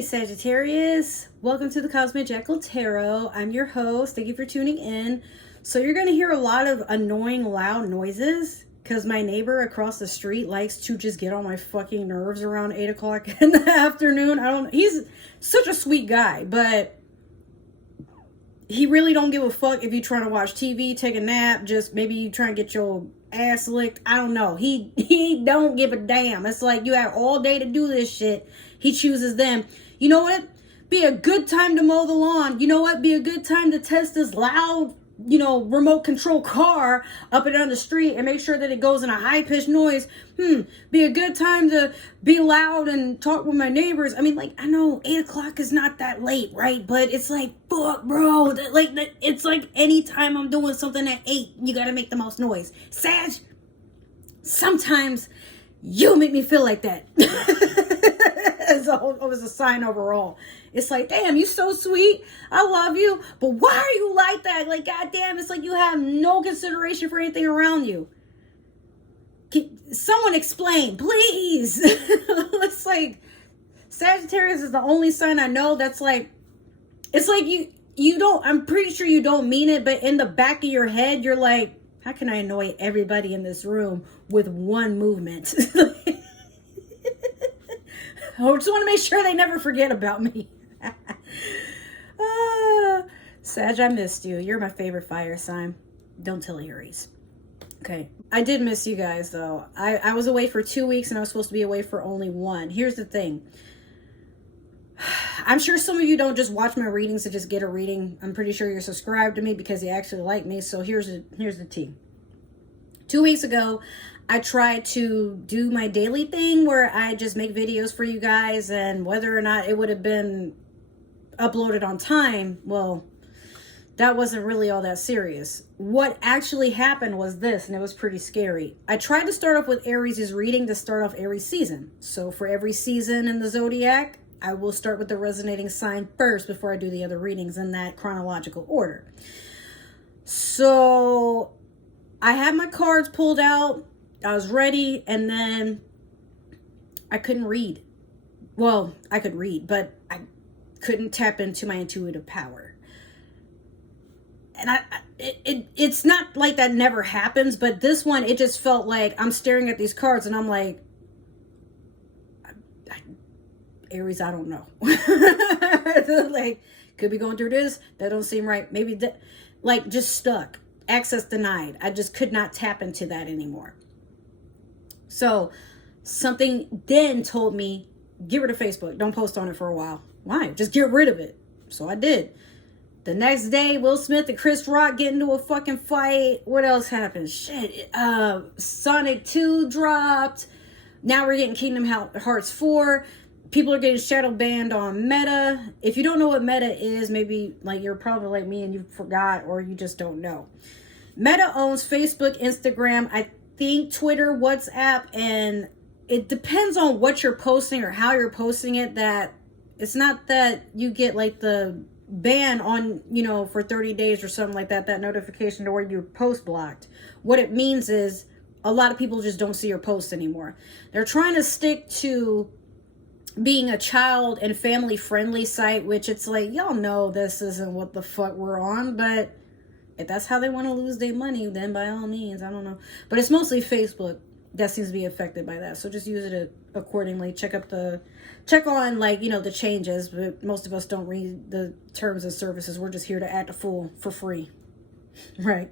Hey Sagittarius, welcome to the Cosmic Jackal Tarot. I'm your host. Thank you for tuning in. So you're going to hear a lot of annoying loud noises because my neighbor across the street likes to just get on my fucking nerves around 8 o'clock in the afternoon. He's such a sweet guy, but he really don't give a fuck if you're trying to watch TV, take a nap, just maybe you trying to get your ass licked. I don't know. He don't give a damn. It's like you have all day to do this shit. He chooses them. You know what? Be a good time to mow the lawn. You know what? Be a good time to test this loud, remote control car up and down the street and make sure that it goes in a high-pitched noise. Be a good time to be loud and talk with my neighbors. I mean, I know 8 o'clock is not that late, right? But it's like, fuck, bro. It's like anytime I'm doing something at 8, you gotta make the most noise. Sag, sometimes you make me feel like that. It was a sign overall. It's like, damn, you so sweet. I love you. But why are you like that? Like, goddamn, it's like you have no consideration for anything around you. Can someone explain, please? It's like, Sagittarius is the only sign I know that's like, it's like you don't, I'm pretty sure you don't mean it, but in the back of your head, you're like, how can I annoy everybody in this room with one movement? I just want to make sure they never forget about me. Sag, I missed you. You're my favorite fire sign. Don't tell Aries. Okay. I did miss you guys, though. I was away for 2 weeks, and I was supposed to be away for only 1. Here's the thing. I'm sure some of you don't just watch my readings to just get a reading. I'm pretty sure you're subscribed to me because you actually like me. So here's the tea. 2 weeks ago, I tried to do my daily thing where I just make videos for you guys, and whether or not it would have been uploaded on time, well, that wasn't really all that serious. What actually happened was this, and it was pretty scary. I tried to start off with Aries' reading to start off Aries season. So for every season in the zodiac, I will start with the resonating sign first before I do the other readings in that chronological order. So I had my cards pulled out. I was ready, and then I couldn't read. Well, I could read, but I couldn't tap into my intuitive power. And it's not like that never happens, but this one, it just felt like I'm staring at these cards, and I'm like, Aries, I don't know. Like, could be going through this. That don't seem right. Maybe that, just stuck. Access denied. I just could not tap into that anymore. So something then told me, get rid of Facebook. Don't post on it for a while. Why? Just get rid of it. So I did. The next day, Will Smith and Chris Rock get into a fucking fight. What else happened? Shit. Sonic 2 dropped. Now we're getting Kingdom Hearts 4. People are getting shadow banned on Meta. If you don't know what Meta is, maybe you're probably like me and you forgot, or you just don't know. Meta owns Facebook, Instagram, I think Twitter, WhatsApp, and it depends on what you're posting or how you're posting it. That it's not that you get the ban on, for 30 days or something like that, that notification to where your post blocked. What it means is a lot of people just don't see your posts anymore. They're trying to stick to being a child and family friendly site, which it's like, y'all know this isn't what the fuck we're on, but if that's how they want to lose their money, then by all means, I don't know. But it's mostly Facebook that seems to be affected by that. So just use it accordingly. Check on the changes, but most of us don't read the terms and services. We're just here to act a fool for free. Right.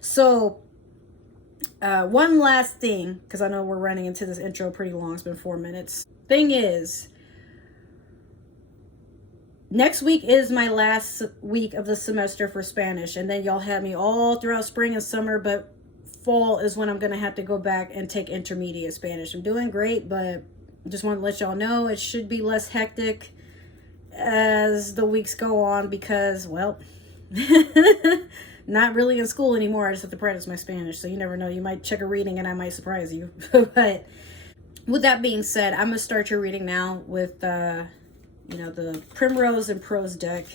So one last thing, because I know we're running into this intro pretty long. It's been 4 minutes. Thing is, next week is my last week of the semester for Spanish, and then y'all have me all throughout spring and summer, but fall is when I'm going to have to go back and take intermediate Spanish. I'm doing great, but just want to let y'all know it should be less hectic as the weeks go on because, well, not really in school anymore. I just have to practice my Spanish, so you never know. You might check a reading and I might surprise you. But with that being said, I'm going to start your reading now with the Primrose and Prose deck.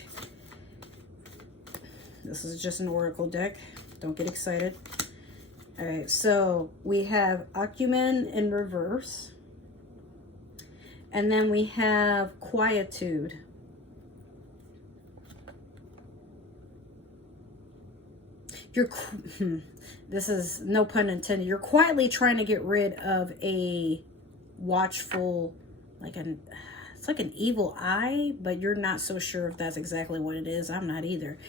This is just an oracle deck. Don't get excited. All right, so we have Acumen in reverse. And then we have quietude. This is no pun intended. You're quietly trying to get rid of a watchful, it's like an evil eye, but you're not so sure if that's exactly what it is. I'm not either.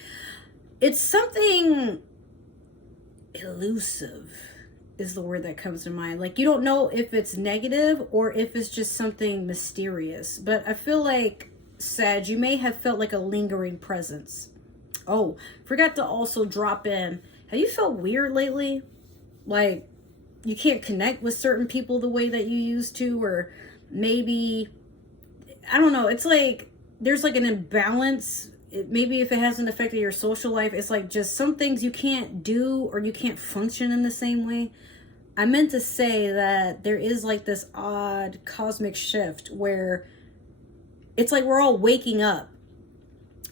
It's something elusive is the word that comes to mind. Like, you don't know if it's negative or if it's just something mysterious. But I feel like, Sag, you may have felt like a lingering presence. Oh, forgot to also drop in. Have you felt weird lately? Like, you can't connect with certain people the way that you used to, or maybe, I don't know. It's like there's like an imbalance. Maybe if it hasn't affected your social life, it's like just some things you can't do or you can't function in the same way. I meant to say that there is like this odd cosmic shift where it's like we're all waking up.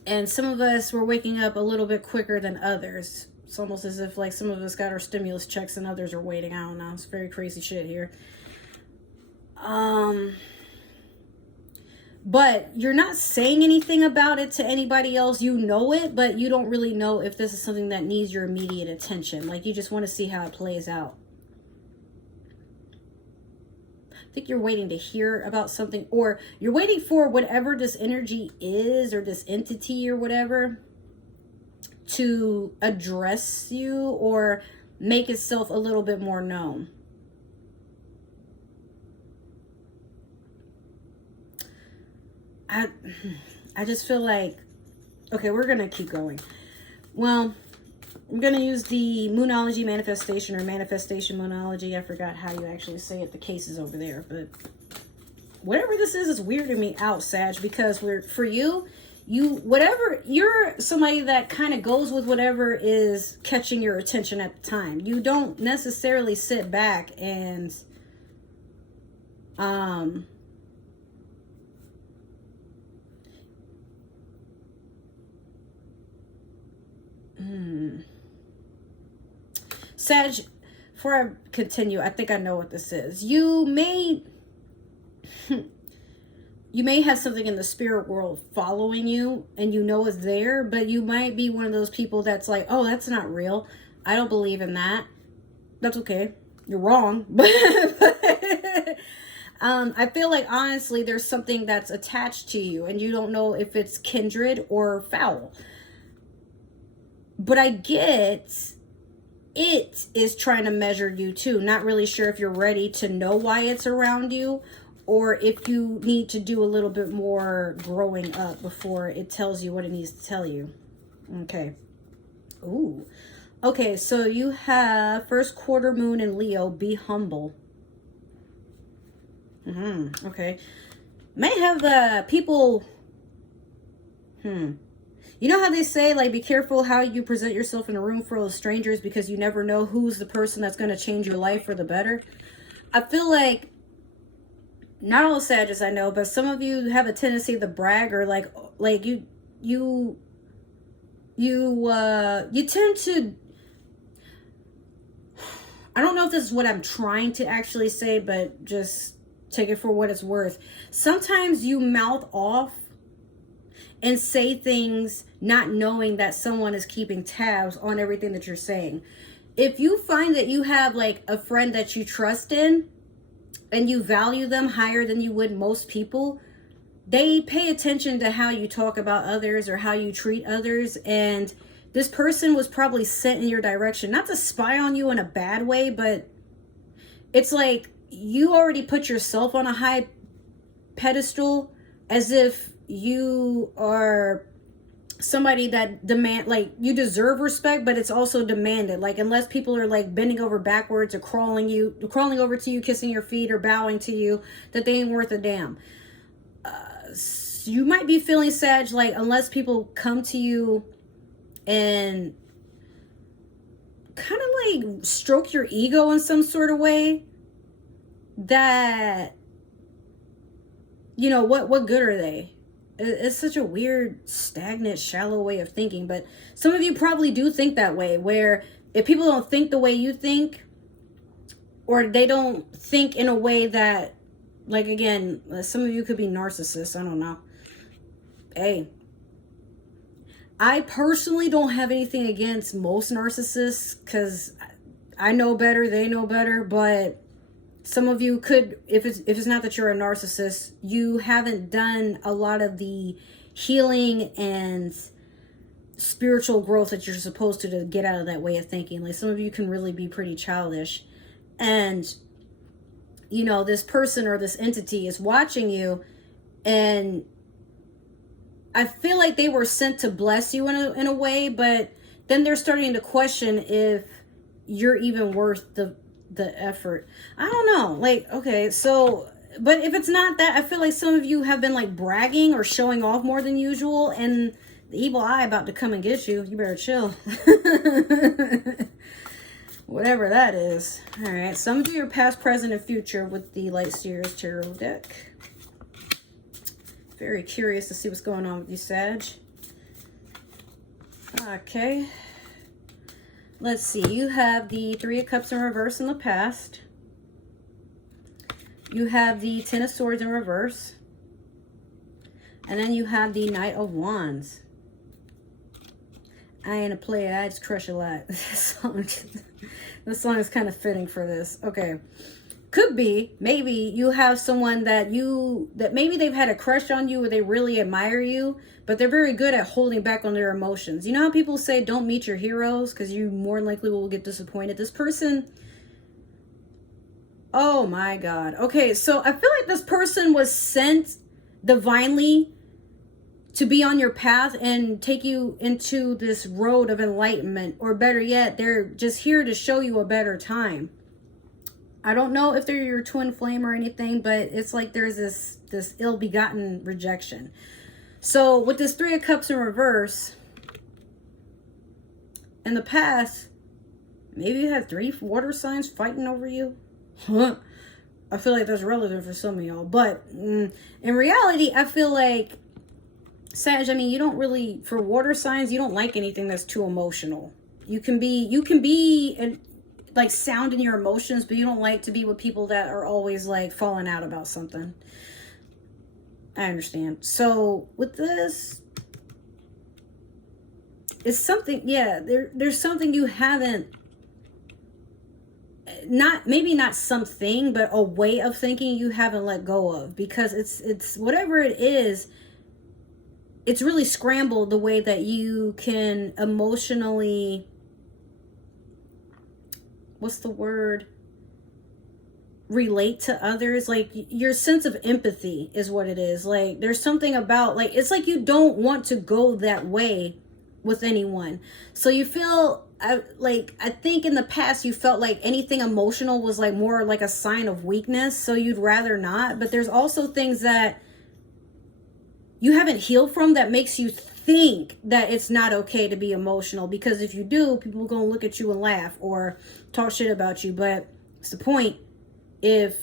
And some of us were waking up a little bit quicker than others. It's almost as if like some of us got our stimulus checks and others are waiting. I don't know. It's very crazy shit here. But you're not saying anything about it to anybody else. You know it, but you don't really know if this is something that needs your immediate attention. Like, you just want to see how it plays out. I think you're waiting to hear about something, or you're waiting for whatever this energy is, or this entity or whatever, to address you or make itself a little bit more known. I just feel like, okay, we're going to keep going. Well, I'm going to use the Moonology manifestation, or manifestation moonology. I forgot how you actually say it. The case is over there. But whatever this is weirding me out, Sag, because for you, you're somebody that kind of goes with whatever is catching your attention at the time. You don't necessarily sit back and Sag, before I continue, I think I know what this is. You may have something in the spirit world following you, and you know it's there, but you might be one of those people that's like, oh, that's not real. I don't believe in that. That's okay. You're wrong. I feel like, honestly, there's something that's attached to you, and you don't know if it's kindred or foul. But I get it is trying to measure you too. Not really sure if you're ready to know why it's around you, or if you need to do a little bit more growing up before it tells you what it needs to tell you. Okay. Ooh. Okay, so you have first quarter moon in Leo. Be humble. Okay. May have people... You know how they say, like, be careful how you present yourself in a room full of strangers, because you never know who's the person that's going to change your life for the better? I feel like, not all Sagittarius I know, but some of you have a tendency to brag, or like you tend to, I don't know if this is what I'm trying to actually say, but just take it for what it's worth. Sometimes you mouth off and say things not knowing that someone is keeping tabs on everything that you're saying. If you find that you have like a friend that you trust in and you value them higher than you would most people, they pay attention to how you talk about others or how you treat others. And this person was probably sent in your direction, not to spy on you in a bad way, but it's like you already put yourself on a high pedestal, as if you are somebody that you deserve respect, but it's also demanded. Like, unless people are like bending over backwards or crawling over to you, kissing your feet or bowing to you, that they ain't worth a damn. You might be feeling, Sag, like, unless people come to you and kind of like stroke your ego in some sort of way, that, you know, what good are they? It's such a weird, stagnant, shallow way of thinking. But some of you probably do think that way, where if people don't think the way you think, or they don't think in a way that Like, again, some of you could be narcissists. I don't know. Hey, I personally don't have anything against most narcissists because I know better, they know better, but some of you could, if it's not that you're a narcissist, you haven't done a lot of the healing and spiritual growth that you're supposed to get out of that way of thinking. Like, some of you can really be pretty childish, and you know, this person or this entity is watching you, and I feel like they were sent to bless you in a way, but then they're starting to question if you're even worth the effort. I don't know. Like, okay, so, but if it's not that, I feel like some of you have been like bragging or showing off more than usual, and the evil eye about to come and get you. You better chill. Whatever that is. All right, some of you are past, present, and future with the Light Seers Tarot deck. Very curious to see what's going on with you, Sag. Okay. Let's see. You have the Three of Cups in reverse in the past. You have the Ten of Swords in reverse. And then you have the Knight of Wands. I ain't a player. I just crush a lot. This song is kind of fitting for this. Okay. Could be, maybe you have someone that maybe they've had a crush on you or they really admire you, but they're very good at holding back on their emotions. You know how people say don't meet your heroes because you more than likely will get disappointed? This person, oh my God. Okay, so I feel like this person was sent divinely to be on your path and take you into this road of enlightenment, or better yet, they're just here to show you a better time. I don't know if they're your twin flame or anything, but it's like there's this ill-begotten rejection. So with this Three of Cups in reverse, in the past, maybe you had 3 water signs fighting over you. I feel like that's relevant for some of y'all. But in reality, I feel like, Sag, I mean, you don't really, for water signs, you don't like anything that's too emotional. You can be like sound in your emotions, but you don't like to be with people that are always like falling out about something. I understand. So with this, it's something, yeah, there's something you haven't, maybe not something, but a way of thinking you haven't let go of, because it's whatever it is, it's really scrambled the way that you can emotionally, what's the word, relate to others. Like, your sense of empathy is what it is. Like, there's something about, like, it's like you don't want to go that way with anyone. So you feel I think in the past you felt like anything emotional was like more like a sign of weakness, so you'd rather not. But there's also things that you haven't healed from that makes you think that it's not okay to be emotional, because if you do, people are going to look at you and laugh or talk shit about you. But it's the point, if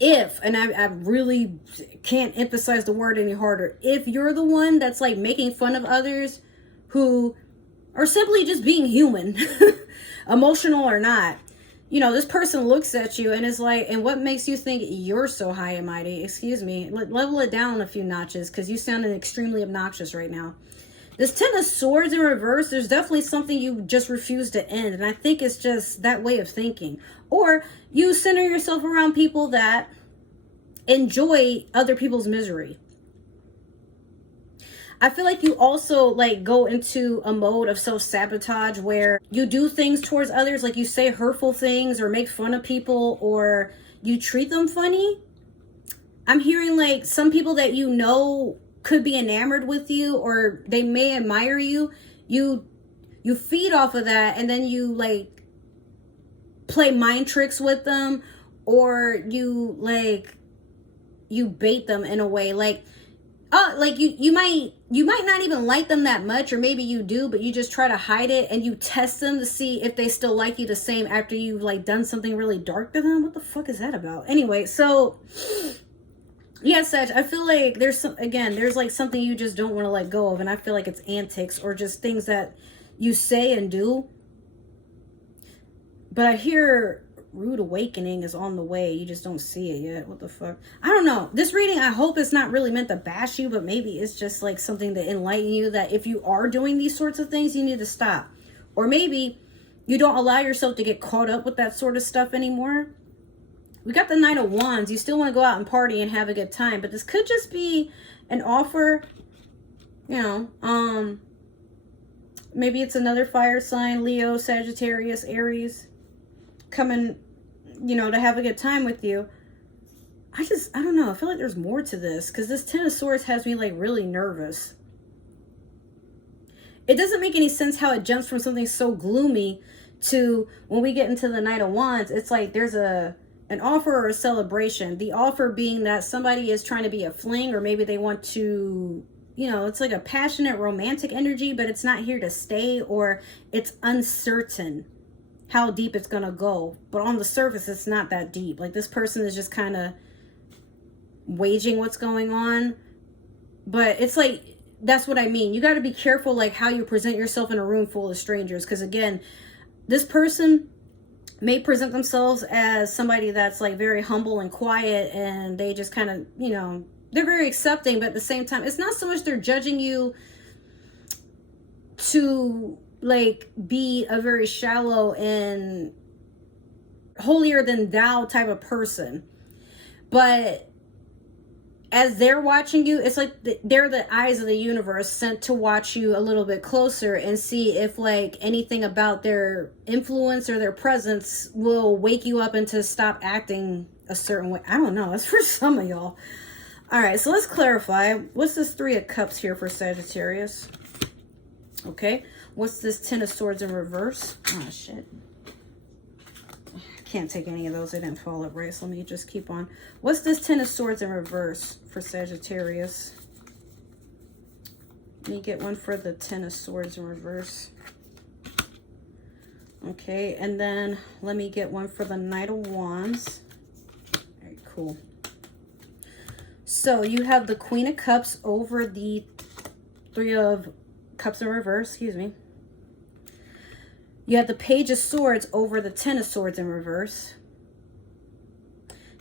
and I really can't emphasize the word any harder, if you're the one that's like making fun of others who are simply just being human, emotional or not, you know, this person looks at you and is like, and what makes you think you're so high and mighty? Excuse me, level it down a few notches, because you sound extremely obnoxious right now. This Ten of Swords in reverse, there's definitely something you just refuse to end. And I think it's just that way of thinking. Or you center yourself around people that enjoy other people's misery. I feel like you also like go into a mode of self-sabotage where you do things towards others, like you say hurtful things or make fun of people, or you treat them funny. I'm hearing like some people that you know could be enamored with you, or they may admire you. You feed off of that, and then you like play mind tricks with them, or you bait them in a way, like you might not even like them that much, or maybe you do, but you just try to hide it, and you test them to see if they still like you the same after you've like done something really dark to them. What the fuck is that about? Anyway, so yeah, Sag, I feel like there's like something you just don't want to let go of, and I feel like it's antics or just things that you say and do. But I hear rude awakening is on the way. You just don't see it yet. What the fuck? I don't know. This reading, I hope it's not really meant to bash you, but maybe it's just like something to enlighten you that if you are doing these sorts of things, you need to stop. Or maybe you don't allow yourself to get caught up with that sort of stuff anymore. We got the Knight of Wands. You still want to go out and party and have a good time, but this could just be an offer, you know, maybe it's another fire sign, Leo, Sagittarius, Aries, coming, you know, to have a good time with you. I don't know. I feel like there's more to this because this Ten of Swords has me like really nervous. It doesn't make any sense how it jumps from something so gloomy to when we get into the Knight of Wands. It's like there's an offer or a celebration. The offer being that somebody is trying to be a fling, or maybe they want to, you know, it's like a passionate romantic energy, but it's not here to stay, or it's uncertain how deep it's gonna go. But on the surface, it's not that deep. Like this person is just kind of waging what's going on. But it's like, that's what I mean. You got to be careful like how you present yourself in a room full of strangers, because again, this person may present themselves as somebody that's like very humble and quiet, and they just kind of, you know, they're very accepting, but at the same time, it's not so much they're judging you to like be a very shallow and holier than thou type of person, but as they're watching you, it's like they're the eyes of the universe sent to watch you a little bit closer and see if like anything about their influence or their presence will wake you up into stop acting a certain way. I don't know. That's for some of y'all. All right, so let's clarify. What's this Three of Cups here for Sagittarius? Okay. What's this Ten of Swords in reverse? Oh, shit. Can't take any of those. They didn't fall up right, so let me just keep on. What's this Ten of Swords in reverse for Sagittarius? Let me get one for the Ten of Swords in reverse. Okay, and then let me get one for the Knight of Wands. All right, cool. So you have the Queen of Cups over the Three of Cups in reverse, excuse me. You have the Page of Swords over the Ten of Swords in reverse.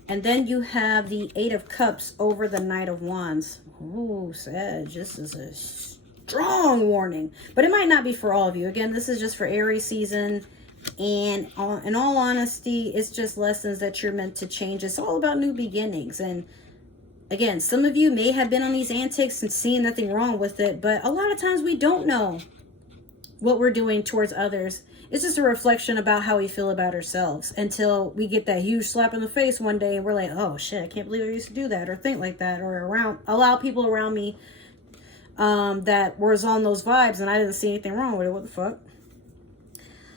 And then you have the Eight of Cups over the Knight of Wands. Oh, Sag, this is a strong warning. But it might not be for all of you. Again, this is just for Aries season. And in all honesty, it's just lessons that you're meant to change. It's all about new beginnings. And again, some of you may have been on these antics and seeing nothing wrong with it. But a lot of times we don't know what we're doing towards others. It's just a reflection about how we feel about ourselves until we get that huge slap in the face one day and we're like, oh shit, I can't believe I used to do that or think like that, or allow people around me that was on those vibes and I didn't see anything wrong with it. What the fuck?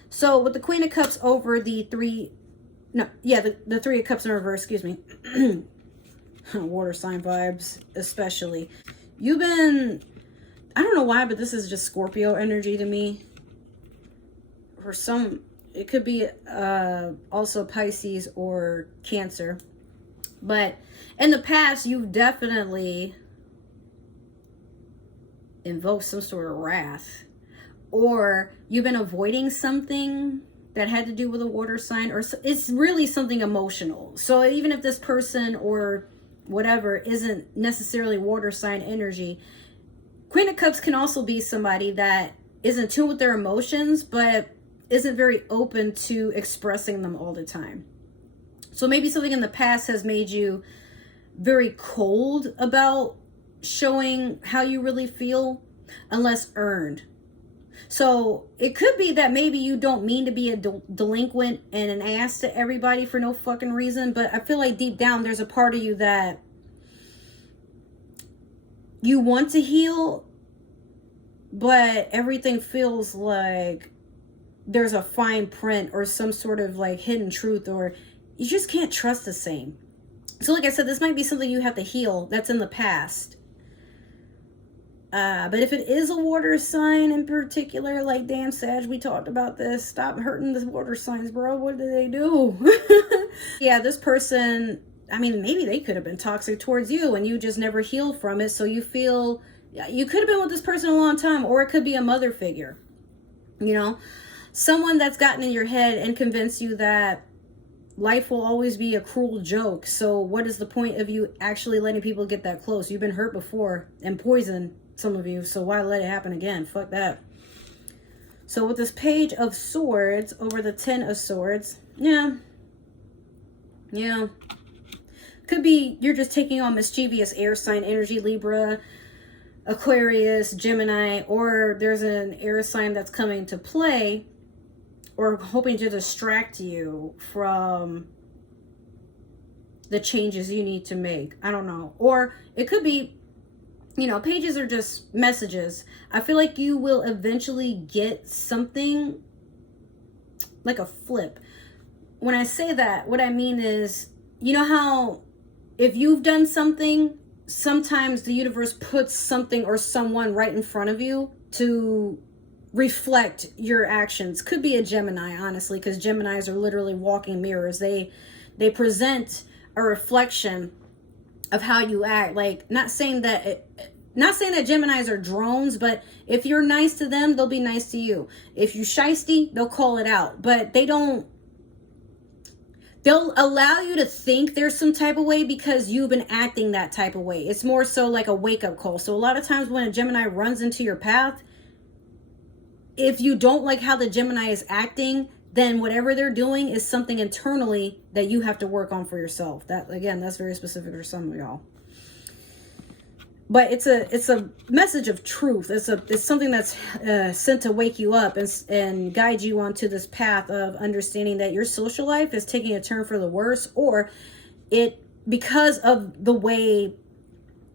So with the Queen of Cups over the the Three of Cups in reverse, excuse me. Water sign vibes, especially. You've been, I don't know why, but this is just Scorpio energy to me. For some, it could be also Pisces or Cancer. But in the past, you've definitely invoked some sort of wrath. Or you've been avoiding something that had to do with a water sign. Or it's really something emotional. So even if this person or whatever isn't necessarily water sign energy, Queen of Cups can also be somebody that is in tune with their emotions, but isn't very open to expressing them all the time. So maybe something in the past has made you very cold about showing how you really feel unless earned. So it could be that maybe you don't mean to be a delinquent and an ass to everybody for no fucking reason, but I feel like deep down there's a part of you that you want to heal, but everything feels like there's a fine print or some sort of like hidden truth, or you just can't trust the same. So like I said, this might be something you have to heal that's in the past. But if it is a water sign in particular, like damn Sag, we talked about this. Stop hurting the water signs, bro. What did they do? Yeah, this person, I mean, maybe they could have been toxic towards you and you just never healed from it. So you feel, you could have been with this person a long time, or it could be a mother figure, you know, someone that's gotten in your head and convinced you that life will always be a cruel joke. So what is the point of you actually letting people get that close? You've been hurt before and poisoned, some of you. So why let it happen again? Fuck that. So with this Page of Swords over the Ten of Swords, yeah. Could be you're just taking on mischievous air sign energy, Libra, Aquarius, Gemini, or there's an air sign that's coming to play or hoping to distract you from the changes you need to make. I don't know. Or it could be, you know, pages are just messages. I feel like you will eventually get something like a flip. When I say that, what I mean is, you know how if you've done something, sometimes the universe puts something or someone right in front of you to reflect your actions. Could be a Gemini, honestly, because Geminis are literally walking mirrors. They present a reflection of how you act. Like, not saying that Geminis are drones, but if you're nice to them, they'll be nice to you. If you shiesty, they'll call it out. But they'll allow you to think there's some type of way because you've been acting that type of way. It's more so like a wake-up call. So a lot of times when a Gemini runs into your path, if you don't like how the Gemini is acting, then whatever they're doing is something internally that you have to work on for yourself. That, again, that's very specific for some of y'all. But it's a message of truth. It's something that's sent to wake you up and guide you onto this path of understanding that your social life is taking a turn for the worse, or because of the way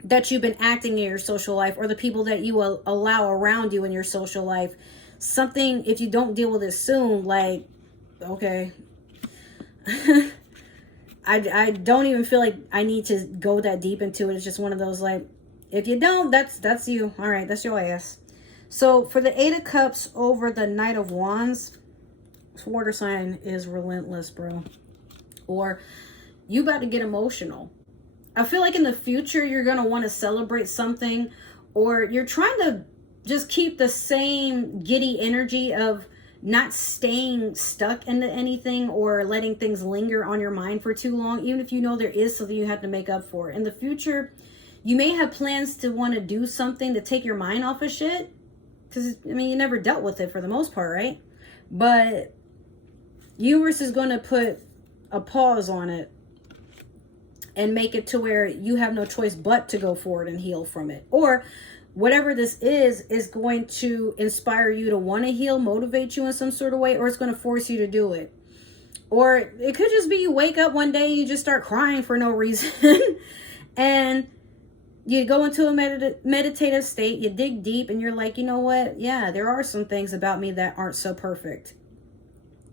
that you've been acting in your social life, or the people that you allow around you in your social life. Something, if you don't deal with it soon, like, okay. I don't even feel like I need to go that deep into it. It's just one of those, like, if you don't, that's you. All right, that's your ass. So for the Eight of Cups over the Knight of Wands, water sign is relentless, bro. Or you about to get emotional. I feel like in the future, you're going to want to celebrate something, or you're trying to just keep the same giddy energy of not staying stuck into anything or letting things linger on your mind for too long, even if you know there is something you have to make up for. In the future, you may have plans to want to do something to take your mind off of shit. Because, I mean, you never dealt with it for the most part, right? But universe is going to put a pause on it and make it to where you have no choice but to go forward and heal from it. Or whatever this is going to inspire you to want to heal, motivate you in some sort of way, or it's going to force you to do it. Or it could just be you wake up one day and you just start crying for no reason. And you go into a meditative state, you dig deep, and you're like, you know what? Yeah, there are some things about me that aren't so perfect.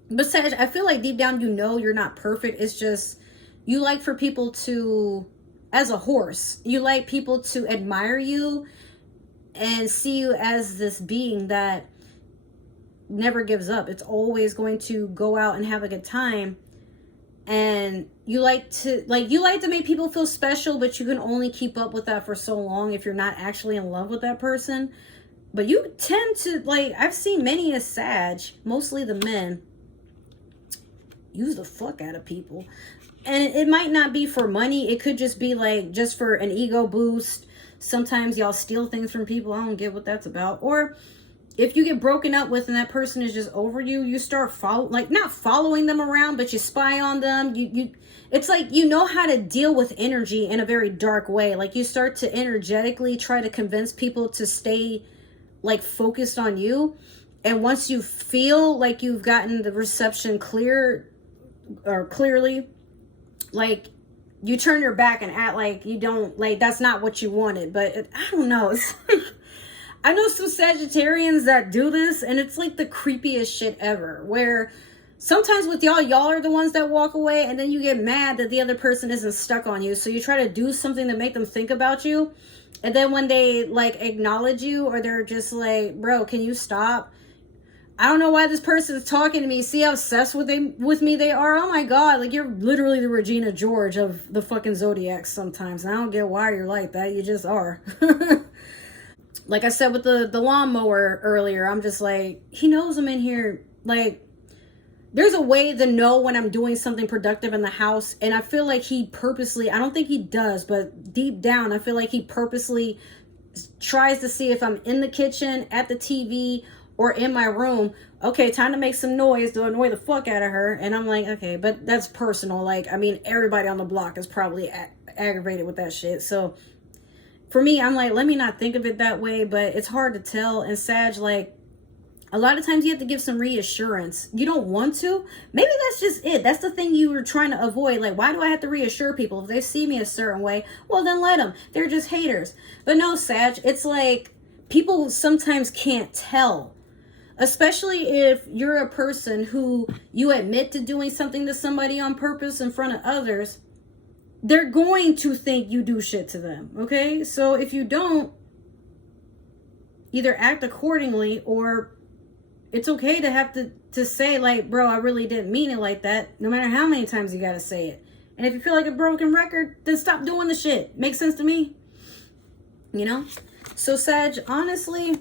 But Sag, I feel like deep down you know you're not perfect. It's just you like for people to, as a horse, you like people to admire you and see you as this being that never gives up. It's always going to go out and have a good time. And you like to make people feel special, but you can only keep up with that for so long if you're not actually in love with that person. But you tend to, like, I've seen many a Sag, mostly the men, use the fuck out of people. And it might not be for money. It could just be like just for an ego boost. Sometimes y'all steal things from people. I don't get what that's about. Or if you get broken up with and that person is just over you, you start not following them around, but you spy on them. It's like you know how to deal with energy in a very dark way. Like you start to energetically try to convince people to stay like focused on you. And once you feel like you've gotten the reception clearly, like you turn your back and act like you don't, like that's not what you wanted. But I don't know. It's like, I know some Sagittarians that do this, and it's like the creepiest shit ever, where sometimes with y'all are the ones that walk away, and then you get mad that the other person isn't stuck on you. So you try to do something to make them think about you. And then when they like acknowledge you, or they're just like, bro, can you stop? I don't know why this person is talking to me. See how obsessed with me they are? Oh my God, like you're literally the Regina George of the fucking Zodiac sometimes. And I don't get why you're like that. You just are. Like I said with the lawnmower earlier, I'm just like, he knows I'm in here. Like, there's a way to know when I'm doing something productive in the house. And I feel like he purposely, I don't think he does, but deep down, I feel like he purposely tries to see if I'm in the kitchen, at the TV, or in my room. Okay, time to make some noise to annoy the fuck out of her. And I'm like, okay, but that's personal. Like, I mean, everybody on the block is probably aggravated with that shit. So for me, I'm like, let me not think of it that way, but it's hard to tell. And Sag, like, a lot of times you have to give some reassurance. You don't want to. Maybe that's just it. That's the thing you were trying to avoid. Like, why do I have to reassure people? If they see me a certain way, well, then let them. They're just haters. But no, Sag, it's like people sometimes can't tell. Especially if you're a person who you admit to doing something to somebody on purpose in front of others, they're going to think you do shit to them, okay? So if you don't, either act accordingly, or it's okay to have to say, like, bro, I really didn't mean it like that, no matter how many times you gotta say it. And if you feel like a broken record, then stop doing the shit. Makes sense to me? You know? So, Sag, honestly,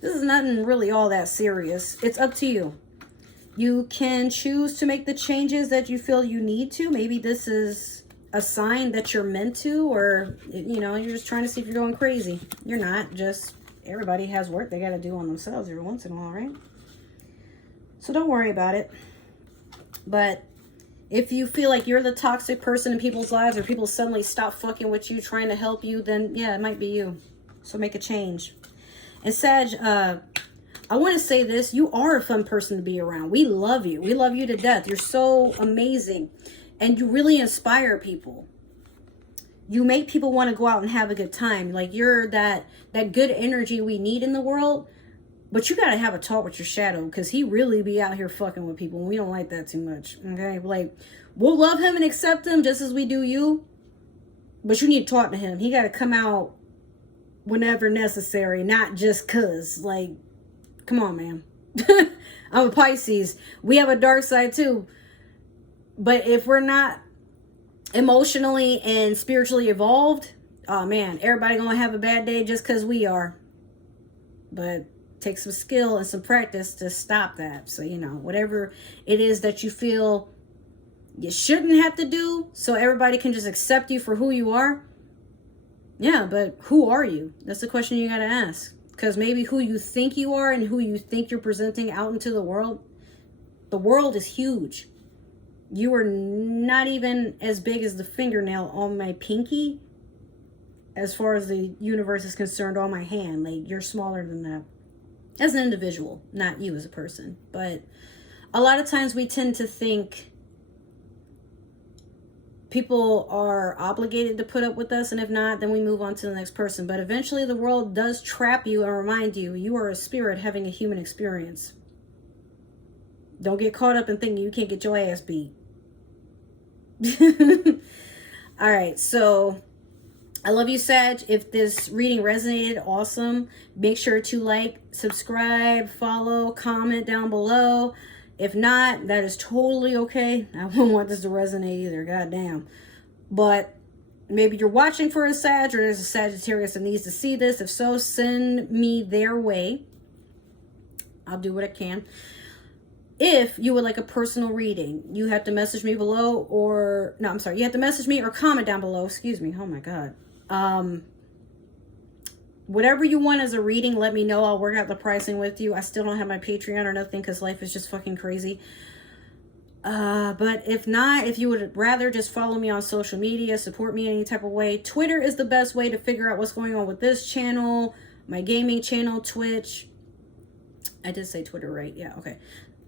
this is nothing really all that serious. It's up to you. You can choose to make the changes that you feel you need to. Maybe this is a sign that you're meant to, or, you know, you're just trying to see if you're going crazy. You're not. Just everybody has work they got to do on themselves every once in a while, right? So don't worry about it. But if you feel like you're the toxic person in people's lives, or people suddenly stop fucking with you, trying to help you, then yeah, it might be you. So make a change. And Sag, I want to say this. You are a fun person to be around. We love you. We love you to death. You're so amazing. And you really inspire people. You make people want to go out and have a good time. Like, you're that good energy we need in the world. But you got to have a talk with your shadow, because he really be out here fucking with people. And we don't like that too much. Okay? Like, we'll love him and accept him just as we do you. But you need to talk to him. He got to come out whenever necessary, not just cuz. Like, come on, man. I'm a Pisces. We have a dark side too. But if we're not emotionally and spiritually evolved, oh man, everybody gonna have a bad day just because we are. But take some skill and some practice to stop that. So, you know, whatever it is that you feel you shouldn't have to do, so everybody can just accept you for who you are. Yeah, but who are you? That's the question you gotta ask. Because maybe who you think you are and who you think you're presenting out into the world is huge. You are not even as big as the fingernail on my pinky, as far as the universe is concerned, on my hand. Like, you're smaller than that as an individual, not you as a person. But a lot of times we tend to think people are obligated to put up with us, and if not, then we move on to the next person. But eventually the world does trap you and remind you, you are a spirit having a human experience. Don't get caught up in thinking you can't get your ass beat. All right, so I love you, Sag. If this reading resonated, awesome. Make sure to like, subscribe, follow, comment down below. If not, that is totally okay. I won't want this to resonate either. Goddamn. But maybe you're watching for a Sag, or there's a Sagittarius that needs to see this. If so, send me their way. I'll do what I can. If you would like a personal reading, you have to message me below, or no, I'm sorry. You have to message me or comment down below. Excuse me. Oh my God. Whatever you want as a reading, let me know. I'll work out the pricing with you. I still don't have my Patreon or nothing, because life is just fucking crazy. But if not, if you would rather just follow me on social media, support me in any type of way, Twitter is the best way to figure out what's going on with this channel, my gaming channel, Twitch. I did say Twitter, right? Yeah, okay.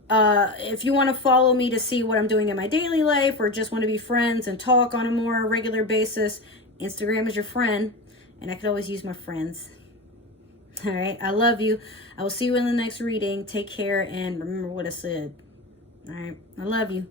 If you want to follow me to see what I'm doing in my daily life, or just want to be friends and talk on a more regular basis, Instagram is your friend, and I could always use my friends. All right, I love you. I will see you in the next reading. Take care, and remember what I said. All right, I love you.